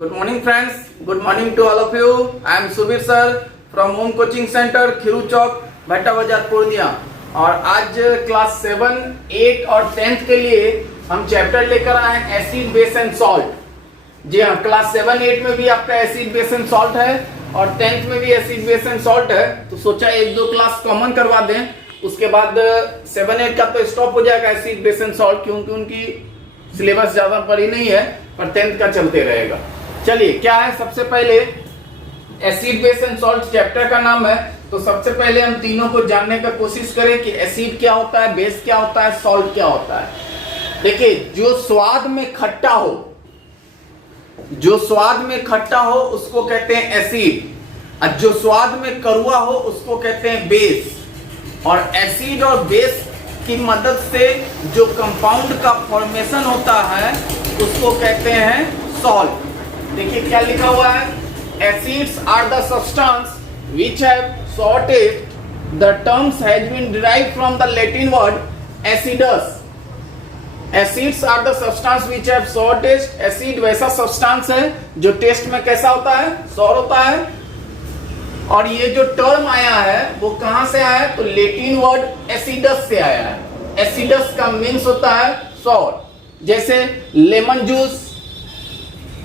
Good morning friends, good morning to all of you. I am Subir sir from Home Coaching Center खिरू चौक भट्टा बाजार पूर्णिया। और आज class 7, 8 और 10th के लिए हम चैप्टर लेकर आए हैं एसिड बेस एंड सॉल्ट। जी हाँ, क्लास 7, 8 में भी आपका एसिड बेस एंड सॉल्ट है और 10th में भी एसिड बेस एंड सॉल्ट है, तो सोचा एक दो क्लास कॉमन करवा दें। उसके बाद 7, 8 का तो स्टॉप हो जाएगा एसिड बेस एंड सॉल्ट, क्योंकि उनकी सिलेबस ज्यादा बड़ी नहीं है, पर 10th का चलते रहेगा। चलिए, क्या है सबसे पहले acid base and salt chapter का नाम है, तो सबसे पहले हम तीनों को जानने का कोशिश करें कि एसिड क्या होता है, बेस क्या होता है, सॉल्ट क्या होता है। देखिए, जो स्वाद में खट्टा हो, जो स्वाद में खट्टा हो उसको कहते हैं एसिड, और जो स्वाद में कड़वा हो उसको कहते हैं बेस। और एसिड और बेस की मदद से जो कंपाउंड का फॉर्मेशन होता है उसको कहते हैं सॉल्ट। देखिए क्या लिखा हुआ है, acids are the substance which have sorted. The terms has been derived from the Latin word acidus. Acids are the substance which have sorted. Acid वैसा सब्सटेंस है जो टेस्ट में कैसा होता है, सॉर होता है। और ये जो टर्म आया है वो कहां से आया है, तो लैटिन वर्ड एसिडस से आया है। एसिडस का मीन्स होता है सॉर। जैसे लेमन जूस,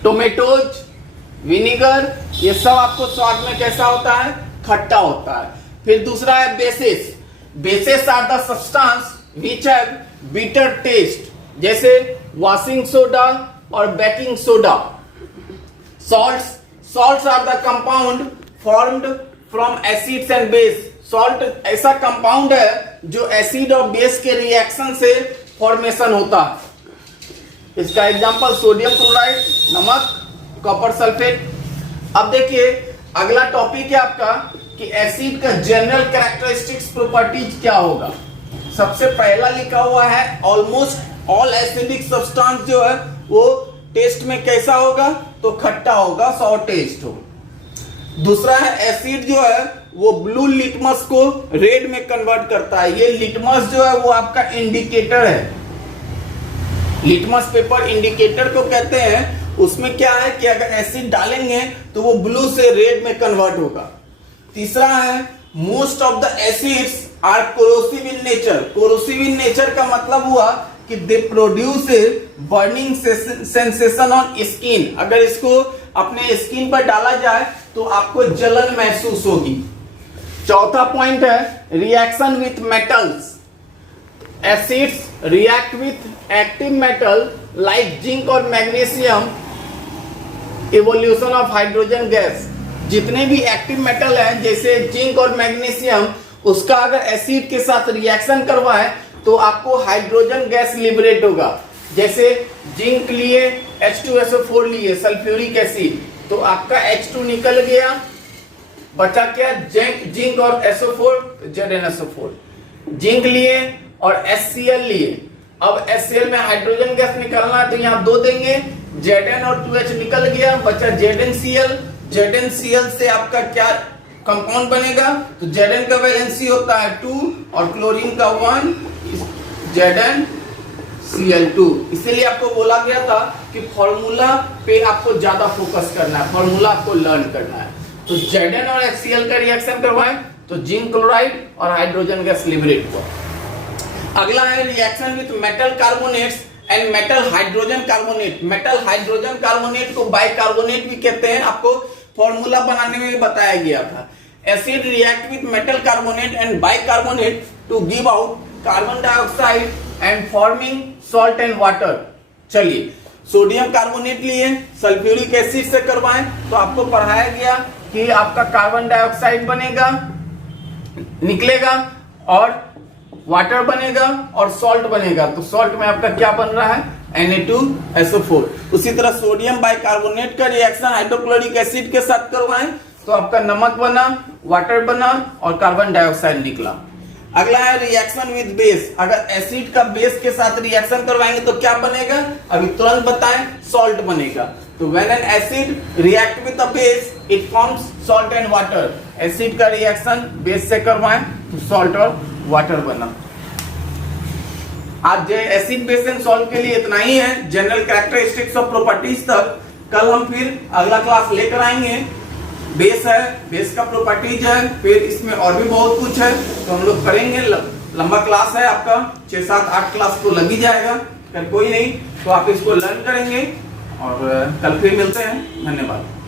टोमेटोज, विनेगर, ये सब आपको स्वाद में कैसा होता है, खट्टा होता है। फिर दूसरा है bases. Bases are the substance which have bitter taste, जैसे वॉशिंग सोडा और baking soda. Salts are the compound formed from acids and base. Salt ऐसा कंपाउंड है जो एसिड और बेस के रिएक्शन से फॉर्मेशन होता है। इसका एग्जांपल सोडियम क्लोराइड, नमक, कॉपर सल्फेट। अब देखिए अगला टॉपिक है आपका कि एसिड का जनरल कैरेक्टरिस्टिक्स प्रॉपर्टीज क्या होगा। सबसे पहला लिखा हुआ है ऑलमोस्ट ऑल एसिडिक सब्सटेंस जो है वो टेस्ट में कैसा होगा, तो खट्टा होगा, सॉर टेस्ट हो। दूसरा है एसिड जो है वो ब्लू लिटमस को रेड में कन्वर्ट करता है। ये लिटमस जो है वो आपका इंडिकेटर है, लिटमस पेपर इंडिकेटर को कहते हैं। उसमें क्या है कि अगर एसिड डालेंगे तो वो ब्लू से रेड में कन्वर्ट होगा। तीसरा है most of the acids are corrosive in nature. Corrosive in nature का मतलब हुआ कि they produce burning sensation on skin. अगर इसको अपने स्किन पर डाला जाए तो आपको जलन महसूस होगी। चौथा पॉइंट है reaction with metals. Acids react with active metal like zinc और magnesium, evolution of hydrogen gas. जितने भी एक्टिव मेटल हैं जैसे जिंक और मैग्नीशियम, उसका अगर एसिड के साथ रिएक्शन करवाए तो आपको हाइड्रोजन गैस लिबरेट होगा। जैसे जिंक लिए, H2SO4 लिए, सल्फ्यूरिक एसिड, तो आपका H2 निकल गया, बचा क्या, जिंक और SO4, ZnSO4। जिंक लिए और HCl लिए। अब HCl में हाइड्रोजन गैस निकलना है तो यहाँ 2 देंगे, Zn और 2H निकल गया, बचा ZnCl। ZnCl से आपका क्या कंपाउंड बनेगा, तो Zn का वैलेंसी होता है 2 और क्लोरीन का 1, ZnCl2। इसीलिए आपको बोला गया था कि फॉर्मूला पे आपको ज्यादा फोकस करना है, फॉर्मूला आपको लर्न करना है। तो Zn और HCl का रिएक्शन करवाएं तो जिंक क्लोराइड और हाइड्रोजन गैस लिबरेट हुआ। अगला है reaction with metal carbonates and metal hydrogen carbonate. Metal hydrogen carbonate को बाइकार्बोनेट भी कहते हैं, आपको फॉर्मूला बनाने में बताया गया था। Acid react with metal carbonate and bicarbonate to give out carbon dioxide and forming salt and water. चलिए, सोडियम कार्बोनेट लिए, सल्फ्यूरिक एसिड से करवाएं तो आपको पढ़ाया गया कि आपका कार्बन डाइऑक्साइड बनेगा, निकलेगा, और वाटर बनेगा और सॉल्ट बनेगा। तो सॉल्ट में आपका क्या बन रहा है, Na2SO4। उसी तरह सोडियम बाइकार्बोनेट का रिएक्शन हाइड्रोक्लोरिक एसिड के साथ करवाएं तो आपका नमक बना, वाटर बना और कार्बन डाइऑक्साइड निकला। अगला है रिएक्शन विद बेस। अगर एसिड का बेस के साथ रिएक्शन करवाएंगे तो क्या बनेगा, अभी तुरंत बताएं, सॉल्ट बनेगा। तो when an acid react with a base it forms salt and water. Acid का रिएक्शन बेस से करवाएं तो सॉल्ट और वाटर बना। आज एसिड बेस एंड सॉल्ट के लिए इतना ही है, जनरल कैरेक्टरिस्टिक्स ऑफ प्रॉपर्टीज तक। कल हम फिर अगला क्लास लेकर आएंगे। बेस है, बेस का प्रॉपर्टीज है, फिर इसमें और भी बहुत कुछ है, तो हम लोग करेंगे। लंबा क्लास है आपका, 6, 7, 8 क्लास तो लग ही जाएगा। फिर कोई नहीं, तो आप इसको लर्न करेंगे और कल फिर मिलते हैं। धन्यवाद।